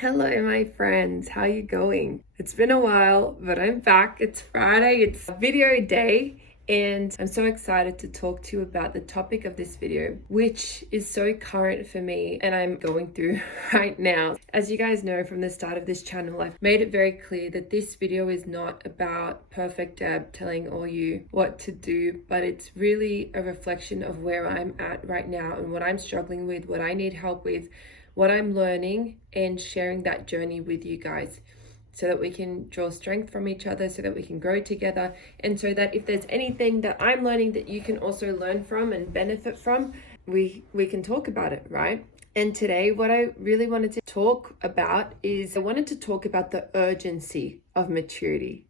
Hello, my friends. How you going? It's been a while, but I'm back. It's Friday. It's video day, and I'm so excited to talk to you about the topic of this video, which is so current for me and I'm going through right now. As you guys know from the start of this channel, I've made it very clear that this video is not about Perfect Deb telling all you what to do, but it's really a reflection of where I'm at right now and what I'm struggling with, what I need help with, what I'm learning, and sharing that journey with you guys so that we can draw strength from each other, so that we can grow together, and so that if there's anything that I'm learning that you can also learn from and benefit from, we can talk about it, right? And today what I really wanted to talk about is I wanted to talk about the urgency of maturity.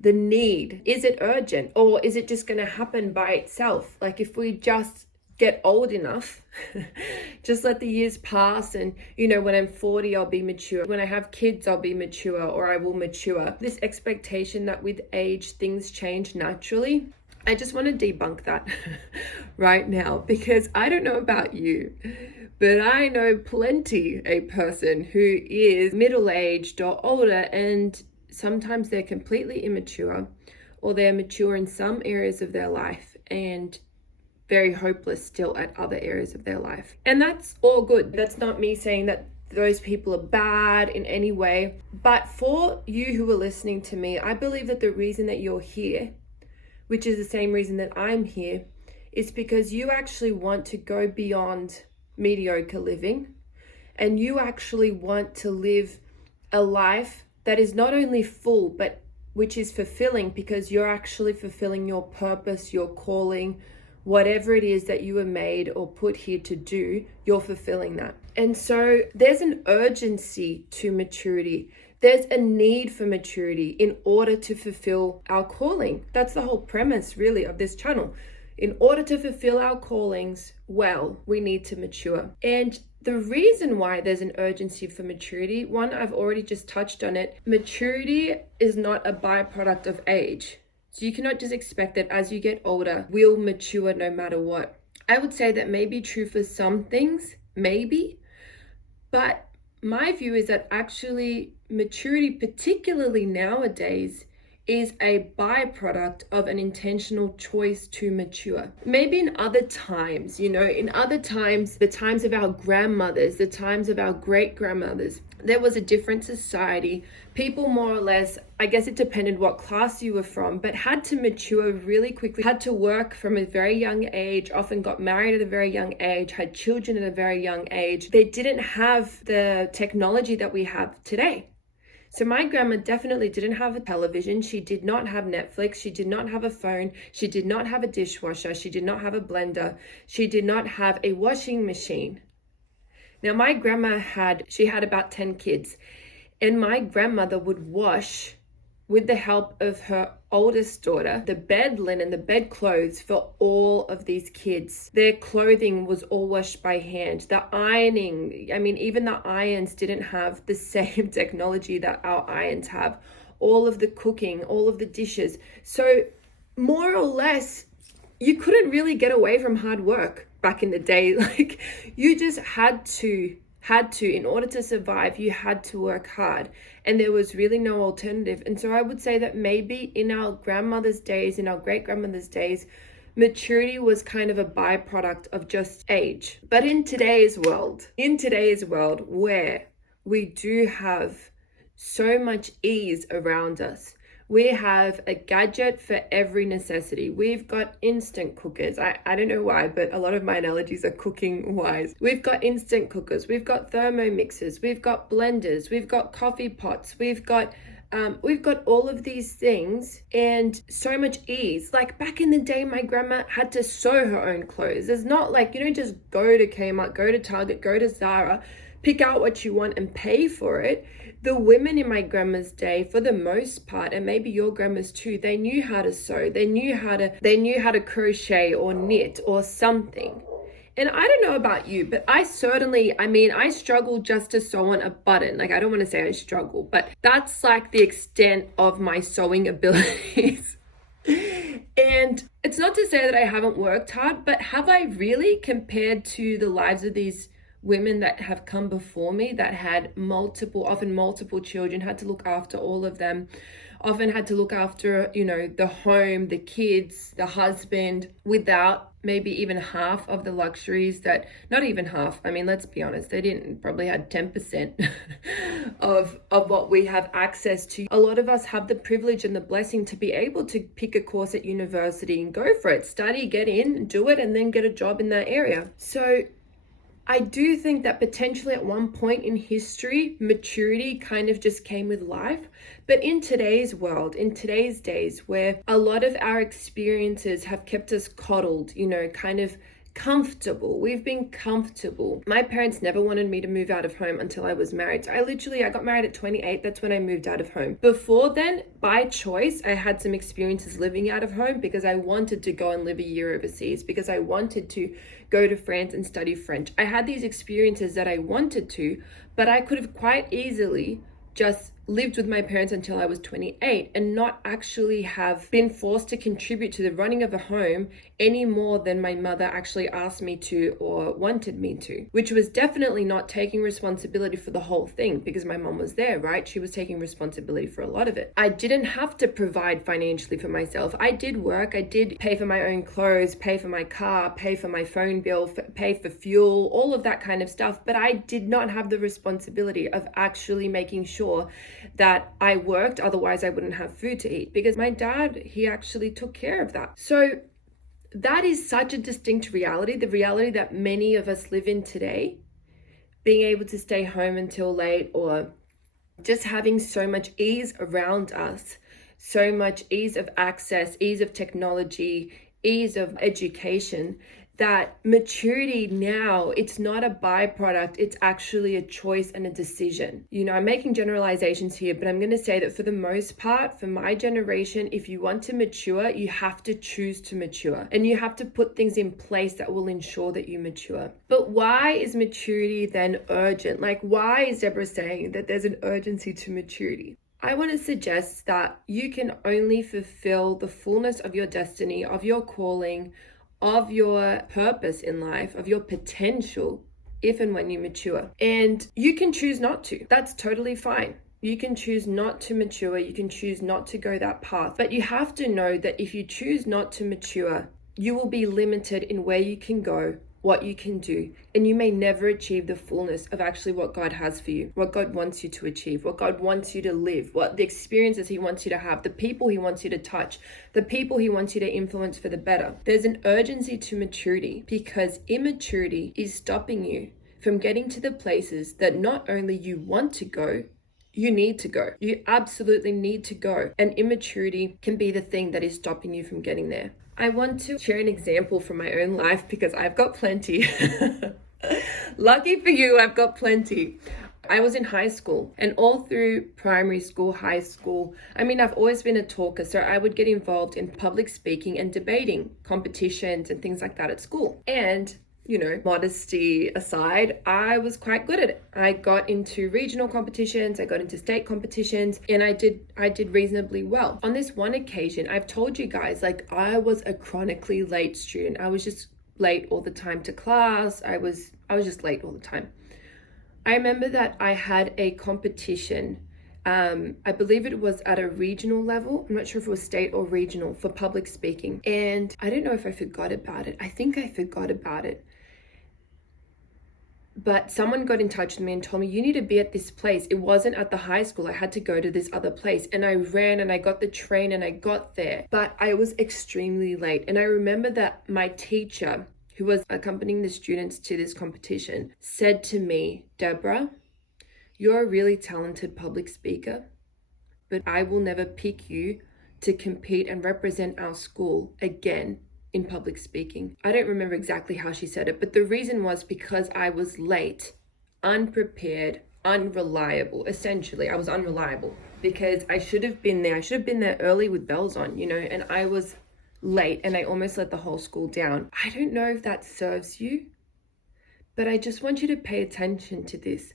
The need. Is it urgent, or is it just going to happen by itself? Like if we just get old enough, just let the years pass, and when I'm 40 I'll be mature, when I have kids I'll be mature, or I will mature. This expectation that with age things change naturally, I just want to debunk that right now, because I don't know about you, but I know plenty a person who is middle-aged or older, and sometimes they're completely immature, or they're mature in some areas of their life and very hopeless still at other areas of their life. And that's all good. That's not me saying that those people are bad in any way. But for you who are listening to me, I believe that the reason that you're here, which is the same reason that I'm here, is because you actually want to go beyond mediocre living, and you actually want to live a life that is not only full, but which is fulfilling, because you're actually fulfilling your purpose, your calling, whatever it is that you were made or put here to do, you're fulfilling that. And so there's an urgency to maturity. There's a need for maturity in order to fulfill our calling. That's the whole premise, really, of this channel. In order to fulfill our callings well, we need to mature. And the reason why there's an urgency for maturity, one, I've already just touched on it. Maturity is not a byproduct of age. So you cannot just expect that as you get older, we'll mature no matter what. I would say that may be true for some things, maybe, but my view is that actually maturity, particularly nowadays, is a byproduct of an intentional choice to mature. Maybe in other times, the times of our grandmothers, the times of our great-grandmothers, there was a different society. People more or less, I guess it depended what class you were from, but had to mature really quickly, had to work from a very young age, often got married at a very young age, had children at a very young age. They didn't have the technology that we have today. So my grandma definitely didn't have a television. She did not have Netflix. She did not have a phone. She did not have a dishwasher. She did not have a blender. She did not have a washing machine. Now my grandma had about 10 kids, and my grandmother would wash, with the help of her oldest daughter, the bed linen, the bedclothes for all of these kids. Their clothing was all washed by hand. The ironing, even the irons didn't have the same technology that our irons have. All of the cooking, all of the dishes. So more or less, you couldn't really get away from hard work back in the day. Like, you just had to, in order to survive, you had to work hard, and there was really no alternative. And so I would say that maybe in our grandmother's days, in our great-grandmother's days, maturity was kind of a byproduct of just age. But in today's world where we do have so much ease around us, we have a gadget for every necessity. We've got instant cookers. I don't know why, but a lot of my analogies are cooking wise. We've got instant cookers. We've got thermomixers. We've got blenders. We've got coffee pots. We've got all of these things, and so much ease. Like back in the day, my grandma had to sew her own clothes. It's not like, just go to Kmart, go to Target, go to Zara, pick out what you want and pay for it. The women in my grandma's day, for the most part, and maybe your grandma's too, they knew how to sew. They knew how to crochet or knit or something. And I don't know about you, but I struggle just to sew on a button. Like, I don't want to say I struggle, but that's like the extent of my sewing abilities. And it's not to say that I haven't worked hard, but have I really, compared to the lives of these women that have come before me that had often multiple children, had to look after all of them, often had to look after, the home, the kids, the husband, without maybe even half of the luxuries that, not even half, I mean, let's be honest, they didn't probably had 10% of what we have access to. A lot of us have the privilege and the blessing to be able to pick a course at university and go for it, study, get in, do it, and then get a job in that area. So I do think that potentially at one point in history, maturity kind of just came with life. But in today's world, in today's days, where a lot of our experiences have kept us coddled, kind of comfortable. We've been comfortable. My parents never wanted me to move out of home until I was married. So I got married at 28. That's when I moved out of home. Before then, by choice, I had some experiences living out of home because I wanted to go and live a year overseas, because I wanted to go to France and study French. I had these experiences that I wanted to, but I could have quite easily just lived with my parents until I was 28 and not actually have been forced to contribute to the running of a home any more than my mother actually asked me to or wanted me to, which was definitely not taking responsibility for the whole thing, because my mom was there, right? She was taking responsibility for a lot of it. I didn't have to provide financially for myself. I did work. I did pay for my own clothes, pay for my car, pay for my phone bill, pay for fuel, all of that kind of stuff. But I did not have the responsibility of actually making sure that I worked, otherwise I wouldn't have food to eat, because my dad, he actually took care of that. So that is such a distinct reality, the reality that many of us live in today, being able to stay home until late, or just having so much ease around us, so much ease of access, ease of technology, ease of education, that maturity now, it's not a byproduct, it's actually a choice and a decision. I'm making generalizations here, but I'm going to say that for the most part, for my generation, if you want to mature, you have to choose to mature, and you have to put things in place that will ensure that you mature. But why is maturity then urgent? Like, why is Deborah saying that there's an urgency to maturity? I want to suggest that you can only fulfill the fullness of your destiny, of your calling, of your purpose in life, of your potential, if and when you mature. And you can choose not to. That's totally fine. You can choose not to mature. You can choose not to go that path. But you have to know that if you choose not to mature, you will be limited in where you can go, what you can do, and you may never achieve the fullness of actually what God has for you, what God wants you to achieve, what God wants you to live, what the experiences He wants you to have, the people He wants you to touch, the people He wants you to influence for the better. There's an urgency to maturity, because immaturity is stopping you from getting to the places that not only you want to go, you need to go. You absolutely need to go. And immaturity can be the thing that is stopping you from getting there. I want to share an example from my own life, because I've got plenty. Lucky for you, I've got plenty. I was in high school, and all through primary school, high school, I've always been a talker, so I would get involved in public speaking and debating competitions and things like that at school. And modesty aside, I was quite good at it. I got into regional competitions, I got into state competitions, and I did reasonably well. On this one occasion, I've told you guys, I was a chronically late student. I was just late all the time to class. I was just late all the time. I remember that I had a competition. I believe it was at a regional level. I'm not sure if it was state or regional, for public speaking. And I don't know if I forgot about it. I think I forgot about it. But someone got in touch with me and told me, you need to be at this place. It wasn't at the high school. I had to go to this other place. And I ran and I got the train and I got there. But I was extremely late. And I remember that my teacher, who was accompanying the students to this competition, said to me, Deborah, you're a really talented public speaker, but I will never pick you to compete and represent our school again in public speaking. I don't remember exactly how she said it, but the reason was because I was late, unprepared, unreliable. Essentially, I was unreliable because I should have been there. I should have been there early with bells on, and I was late and I almost let the whole school down. I don't know if that serves you, but I just want you to pay attention to this.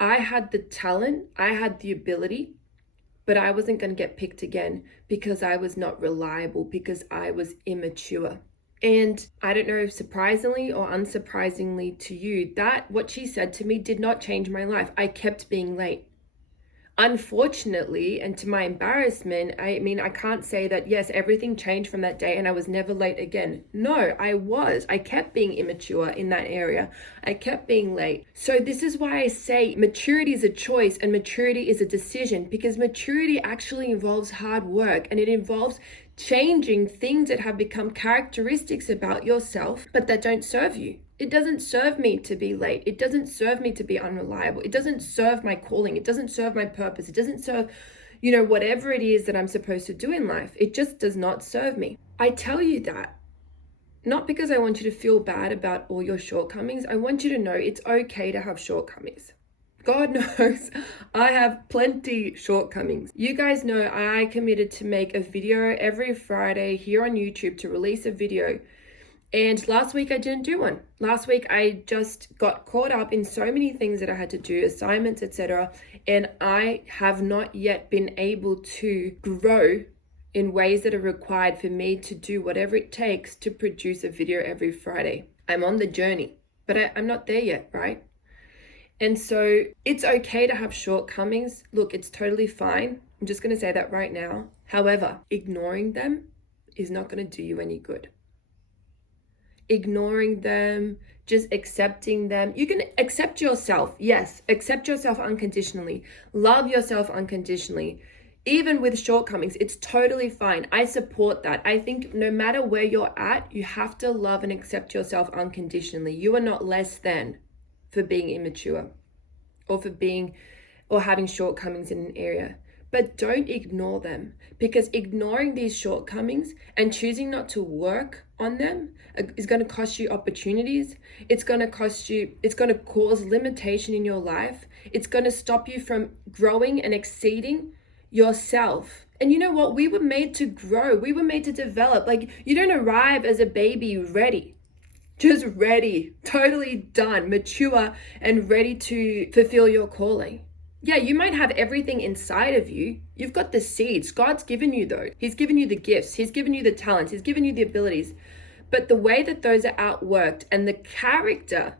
I had the talent, I had the ability, but I wasn't going to get picked again because I was not reliable, because I was immature. And I don't know if surprisingly or unsurprisingly to you, that what she said to me did not change my life. I kept being late. Unfortunately, and to my embarrassment, I can't say that, yes, everything changed from that day and I was never late again. No, I kept being immature in that area. I kept being late. So this is why I say maturity is a choice and maturity is a decision, because maturity actually involves hard work, and it involves changing things that have become characteristics about yourself, but that don't serve you. It doesn't serve me to be late. It doesn't serve me to be unreliable. It doesn't serve my calling. It doesn't serve my purpose. It doesn't serve, whatever it is that I'm supposed to do in life. It just does not serve me. I tell you that not because I want you to feel bad about all your shortcomings. I want you to know it's okay to have shortcomings. God knows I have plenty shortcomings. You guys know I committed to make a video every Friday here on YouTube, to release a video. And last week I didn't do one. Last week I just got caught up in so many things that I had to do, assignments, etc. And I have not yet been able to grow in ways that are required for me to do whatever it takes to produce a video every Friday. I'm on the journey, but I'm not there yet, right? And so it's okay to have shortcomings. Look, it's totally fine. I'm just going to say that right now. However, ignoring them is not going to do you any good. Ignoring them, just accepting them. You can accept yourself. Yes, accept yourself unconditionally. Love yourself unconditionally. Even with shortcomings, it's totally fine. I support that. I think no matter where you're at, you have to love and accept yourself unconditionally. You are not less than for being immature or having shortcomings in an area. But don't ignore them, because ignoring these shortcomings and choosing not to work on them is going to cost you opportunities. It's going to cause limitation in your life. It's going to stop you from growing and exceeding yourself. And you know what? We were made to grow. We were made to develop. Like, you don't arrive as a baby ready. Just ready, totally done, mature, and ready to fulfill your calling. Yeah, you might have everything inside of you. You've got the seeds. God's given you those. He's given you the gifts. He's given you the talents. He's given you the abilities. But the way that those are outworked and the character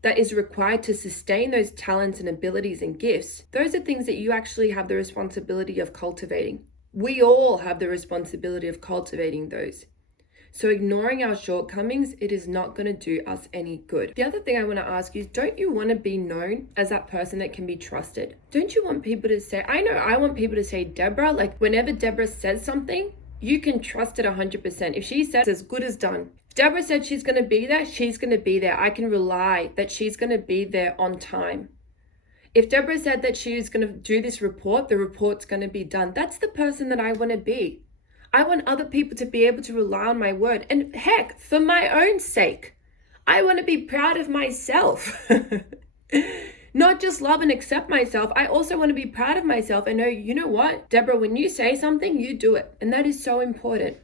that is required to sustain those talents and abilities and gifts, those are things that you actually have the responsibility of cultivating. We all have the responsibility of cultivating those. So ignoring our shortcomings, it is not going to do us any good. The other thing I want to ask you is, don't you want to be known as that person that can be trusted? Don't you want people to say, I want people to say, Deborah, like whenever Deborah says something, you can trust it 100%. If she says as good as done. If Deborah said she's going to be there, she's going to be there. I can rely that she's going to be there on time. If Deborah said that she's going to do this report, the report's going to be done. That's the person that I want to be. I want other people to be able to rely on my word. And heck, for my own sake, I want to be proud of myself. Not just love and accept myself. I also want to be proud of myself and know, you know what, Deborah, when you say something, you do it. And that is so important.